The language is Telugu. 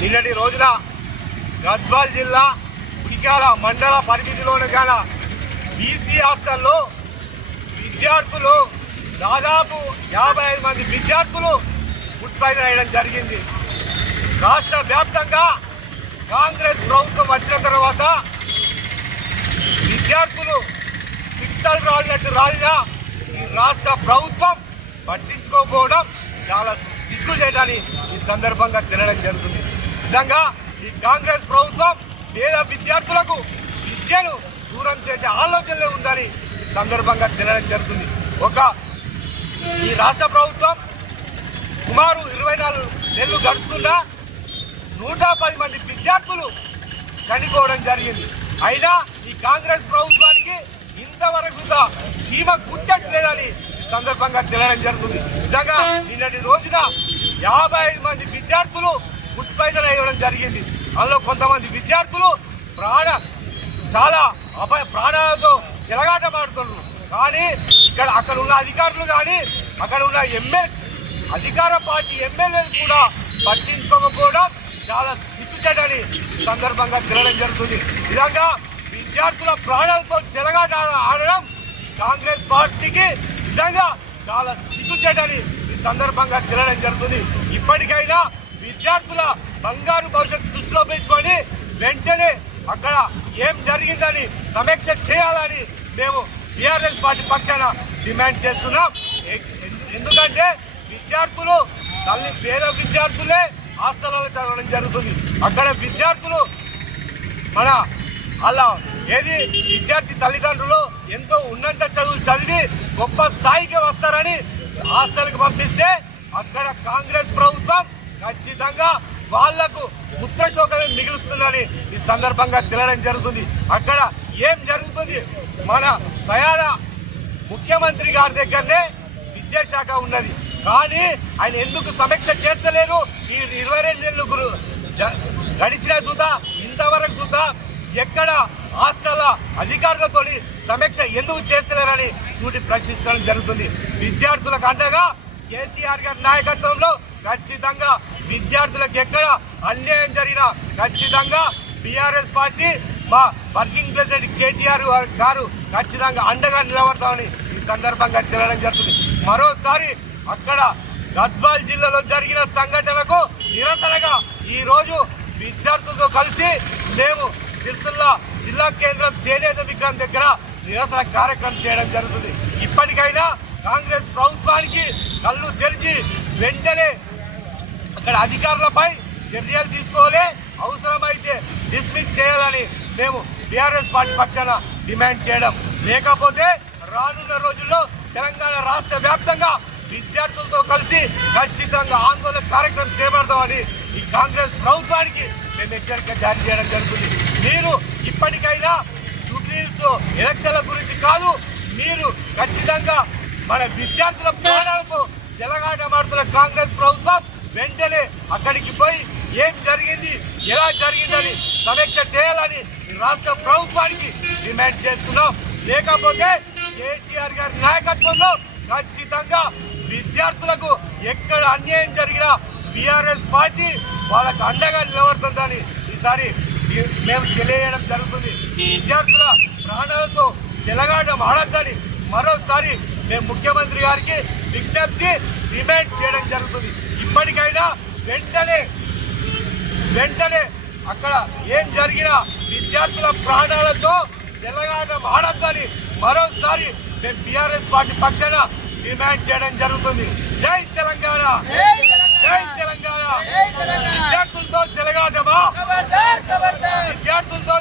నిన్నటి రోజున గద్వాల్ జిల్లా ఉడికాల మండల పరిమితిలోని గల బీసీ హాస్టల్లో విద్యార్థులు దాదాపు 55 మంది విద్యార్థులు ఫుడ్ పాయిజన్ అయ్యడం జరిగింది. రాష్ట్ర వ్యాప్తంగా కాంగ్రెస్ ప్రభుత్వం వచ్చిన తర్వాత విద్యార్థులు పిట్టలు రాలినట్టు రాలిన ఈ రాష్ట్ర ప్రభుత్వం పట్టించుకోకపోవడం చాలా సిగ్గు చేయడాన్ని ఈ సందర్భంగా తినడం జరుగుతుంది. నిజంగా ఈ కాంగ్రెస్ ప్రభుత్వం పేద విద్యార్థులకు విద్యను దూరం చేసే ఆలోచనలే ఉందని ఈ సందర్భంగా తినడం జరుగుతుంది. ఈ రాష్ట్ర ప్రభుత్వం సుమారు 24 నెలలు గడుస్తున్నా 110 మంది విద్యార్థులు చనిపోవడం జరిగింది. అయినా ఈ కాంగ్రెస్ ప్రభుత్వానికి ఇంతవరకు సీమ గుర్తట్లేదని సందర్భంగా తెలియడం జరుగుతుంది. నిజంగా నిన్నటి రోజున 55 మంది విద్యార్థులు ఫుడ్ పాయిజన్ అయ్యడం జరిగింది. అందులో కొంతమంది విద్యార్థులు ప్రాణాలతో చెలగాటమాడుతున్నారు. కానీ అక్కడ ఉన్న అధికారులు కానీ అక్కడ ఉన్న అధికార పార్టీ ఎమ్మెల్యేలు కూడా పట్టించుకోకపోవడం చాలా సిగ్గుచేటని సందర్భంగా తెలియడం జరుగుతుంది. నిజంగా విద్యార్థుల ప్రాణాలతో చెలగాట ఆడడం కాంగ్రెస్ పార్టీకి నిజంగా చాలా సిగ్గుచేటని ఈ సందర్భంగా తెలియడం జరుగుతుంది. ఇప్పటికైనా విద్యార్థుల బంగారు భవిష్యత్తు దృష్టిలో పెట్టుకొని వెంటనే అక్కడ ఏం జరిగిందని సమీక్ష చేయాలని మేము టీఆర్ఎస్ పార్టీ పక్షాన డిమాండ్ చేస్తున్నాం. ఎందుకంటే విద్యార్థులు పేద విద్యార్థులే హాస్టల్లో చదవడం జరుగుతుంది. అక్కడ విద్యార్థులు విద్యార్థి తల్లిదండ్రులు ఎంతో ఉన్నత చదువులు చదివి గొప్ప స్థాయికి వస్తారని హాస్టల్కి పంపిస్తే అక్కడ కాంగ్రెస్ ప్రభుత్వం ఖచ్చితంగా వాళ్లకు పుత్రశోకమే మిగులుస్తుందని ఈ సందర్భంగా తెలియడం జరుగుతుంది. అక్కడ ఏం జరుగుతుంది? మన ప్రయాణ ముఖ్యమంత్రి గారి దగ్గరనే విద్యాశాఖ ఉన్నది. కానీ ఆయన ఎందుకు సమీక్ష చేస్తలేరు? ఈ 22 నెలలు గడిచిన చూద్దా ఇంతవరకు చూద్దా ఎక్కడ హాస్టల్ అధికారులతో సమీక్ష ఎందుకు చేస్తలేరని సూటి ప్రశ్నించడం జరుగుతుంది. విద్యార్థులకు అండగా కేసీఆర్ గారి నాయకత్వంలో ఖచ్చితంగా విద్యార్థులకు ఎక్కడ అన్యాయం జరిగినా ఖచ్చితంగా టీఆర్ఎస్ పార్టీ మా వర్కింగ్ ప్రెసిడెంట్ కేటీఆర్ గారు ఖచ్చితంగా అండగా నిలబడతామని ఈ సందర్భంగా తెలియడం జరుగుతుంది. మరోసారి అక్కడ గద్వాల్ జిల్లాలో జరిగిన సంఘటనకు నిరసనగా ఈరోజు విద్యార్థులతో కలిసి మేము సిరిసిల్ల జిల్లా కేంద్రం చేనేత విగ్రహం దగ్గర నిరసన కార్యక్రమం చేయడం జరుగుతుంది. ఇప్పటికైనా కాంగ్రెస్ ప్రభుత్వానికి కళ్ళు తెరిచి వెంటనే అక్కడ అధికారులపై చర్యలు తీసుకోవాలి, అవసరమైతే డిస్మిస్ చేయాలని మేము టీఆర్ఎస్ పార్టీ పక్షాన డిమాండ్ చేయడం. లేకపోతే రానున్న రోజుల్లో తెలంగాణ రాష్ట్ర వ్యాప్తంగా విద్యార్థులతో కలిసి ఖచ్చితంగా ఆందోళన కార్యక్రమం చేపడతామని ఈ కాంగ్రెస్ ప్రభుత్వానికి మేము హెచ్చరిక జారీ చేయడం జరుగుతుంది. మీరు ఇప్పటికైనా జూబ్లీహిల్స్ ఎలక్షన్ల గురించి కాదు, మీరు ఖచ్చితంగా మన విద్యార్థుల ప్రాణాలతో చెలగాటమాడుతున్న కాంగ్రెస్ ప్రభుత్వం వెంటనే అక్కడికి పోయి ఏం జరిగింది, ఎలా జరిగిందని సమీక్ష చేయాలని రాష్ట్ర ప్రభుత్వానికి డిమాండ్ చేస్తున్నాం. లేకపోతే కేటీఆర్ గారి నాయకత్వంలో ఖచ్చితంగా విద్యార్థులకు ఎక్కడ అన్యాయం జరిగినా టీఆర్ఎస్ పార్టీ వాళ్ళకు అండగా నిలబడుతుందని ఈసారి మేము తెలియజేయడం జరుగుతుంది. విద్యార్థుల ప్రాణాలతో చెలగాటం ఆడద్దని మరోసారి మేము ముఖ్యమంత్రి గారికి విజ్ఞప్తి డిమాండ్ చేయడం జరుగుతుంది. ఇప్పటికైనా వెంటనే అక్కడ ఏం జరిగినా విద్యార్థుల ప్రాణాలతో చెలగాటం ఆడద్దని మరోసారి మేము టీఆర్ఎస్ పార్టీ పక్షాన డిమాండ్ చేయడం జరుగుతుంది. జై తెలంగాణ, జై తెలంగాణ. విద్యార్థులతో చెలగాటమా, విద్యార్థులతో